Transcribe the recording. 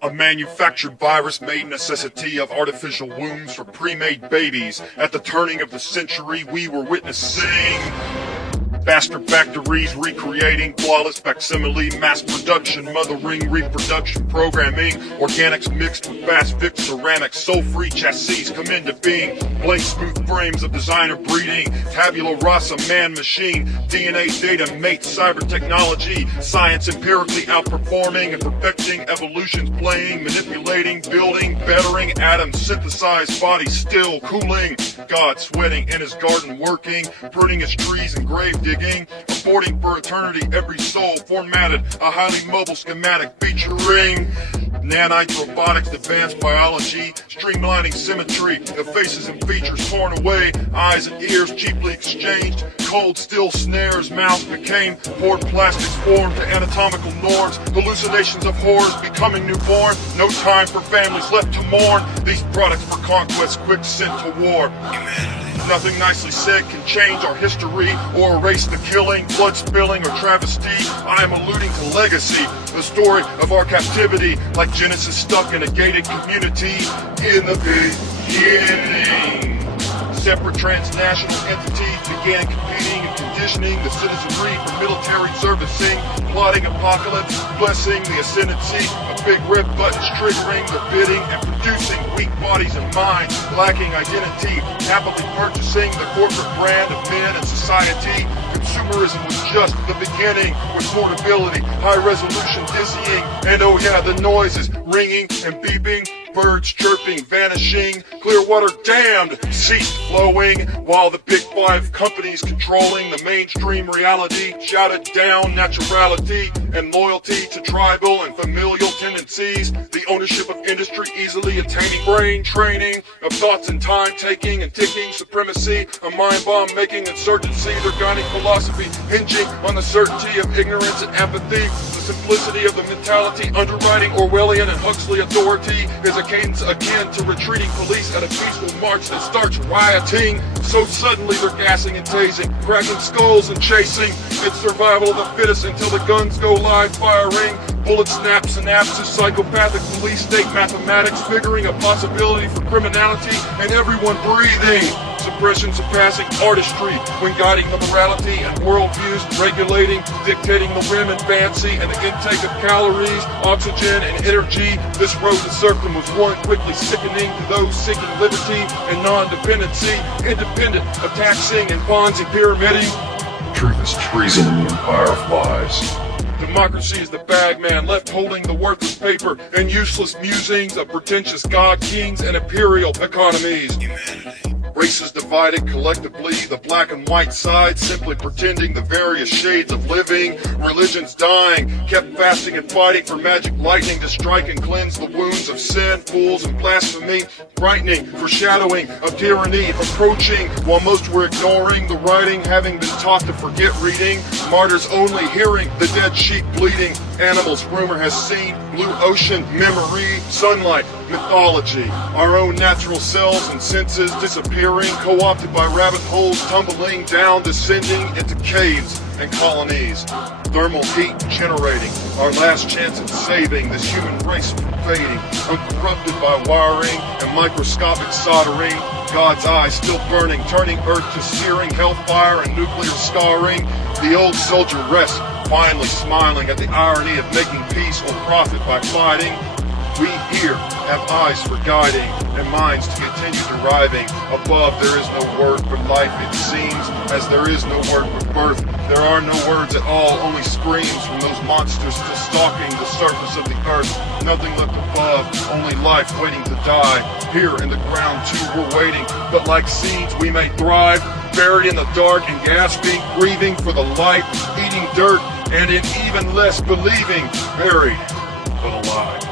A manufactured virus made necessity of artificial wombs for pre-made babies. At the turning of the century, we were witnessing bastard factories recreating flawless facsimile, mass production, mothering, reproduction programming, organics mixed with fast-fixed ceramics, soul-free chassis come into being, blank smooth frames of designer breeding, tabula rasa man-machine, DNA data mate, cybertechnology, science empirically outperforming and perfecting, evolutions playing, manipulating, building, bettering, atoms synthesized, bodies still cooling, God sweating in his garden working, pruning his trees and grave digging, aborting for eternity, every soul formatted, a highly mobile schematic featuring nanites, robotics, advanced biology, streamlining symmetry, the faces and features torn away, eyes and ears cheaply exchanged, cold steel snares, mouths became poured plastics formed to anatomical norms, hallucinations of horrors becoming newborn, no time for families left to mourn, these products for conquest quick sent to war. Nothing nicely said can change our history or erase the killing, blood spilling, or travesty. I am alluding to legacy, the story of our captivity, like Genesis stuck in a gated community in the beginning. Separate transnational entities began competing and conditioning the citizenry for military servicing, plotting apocalypse, blessing the ascendancy of big red buttons triggering their bidding and producing weak bodies and minds, lacking identity, happily purchasing the corporate brand of men and society. Consumerism was just the beginning, with portability, high resolution dizzying, and oh yeah, the noises ringing and beeping, birds chirping, vanishing, clear water damned, ceased flowing, while the big five companies controlling the mainstream reality shouted down naturality and loyalty to tribal and familial tendencies, the ownership of industry easily attaining brain training of thoughts and time taking and ticking supremacy, a mind bomb making insurgency, their guiding philosophy hinging on the certainty of ignorance and apathy, the simplicity of the mentality underwriting Orwellian and Huxley authority is a cadence akin to retreating police at a peaceful march that starts rioting. So suddenly they're gassing and tasing, cracking skulls and chasing. It's survival of the fittest until the guns go live firing. Bullet snaps, synapses, psychopathic police state mathematics, figuring a possibility for criminality and everyone breathing. Suppression surpassing artistry when guiding the morality and worldviews, regulating, dictating the whim and fancy and the intake of calories, oxygen and energy. This road to serfdom was one quickly sickening to those seeking liberty and non-dependency, independent of taxing and Ponzi pyramiding. Truth is treason in the empire of lies. Democracy is the bagman left holding the worthless paper and useless musings of pretentious god kings and imperial economies. Races divided collectively, the black and white side simply pretending the various shades of living, religions dying, kept fasting and fighting for magic lightning to strike and cleanse the wounds of sin, fools and blasphemy, brightening, foreshadowing of tyranny approaching, while most were ignoring the writing, having been taught to forget reading, martyrs only hearing the dead sheep bleeding, animals rumor has seen, blue ocean, memory, sunlight, mythology, our own natural selves and senses disappearing, co-opted by rabbit holes, tumbling down, descending into caves and colonies. Thermal heat generating, our last chance at saving this human race from fading, uncorrupted by wiring and microscopic soldering, God's eye still burning, turning earth to searing hellfire and nuclear scarring. The old soldier rests, finally smiling at the irony of making peace or profit by fighting. We here have eyes for guiding and minds to continue deriving. Above there is no word for life, it seems, as there is no word for birth. There are no words at all, only screams from those monsters still stalking the surface of the earth. Nothing left above, only life waiting to die. Here in the ground too we're waiting, but like seeds we may thrive. Buried in the dark and gasping, breathing for the light, eating dirt, and in even less believing, buried but alive.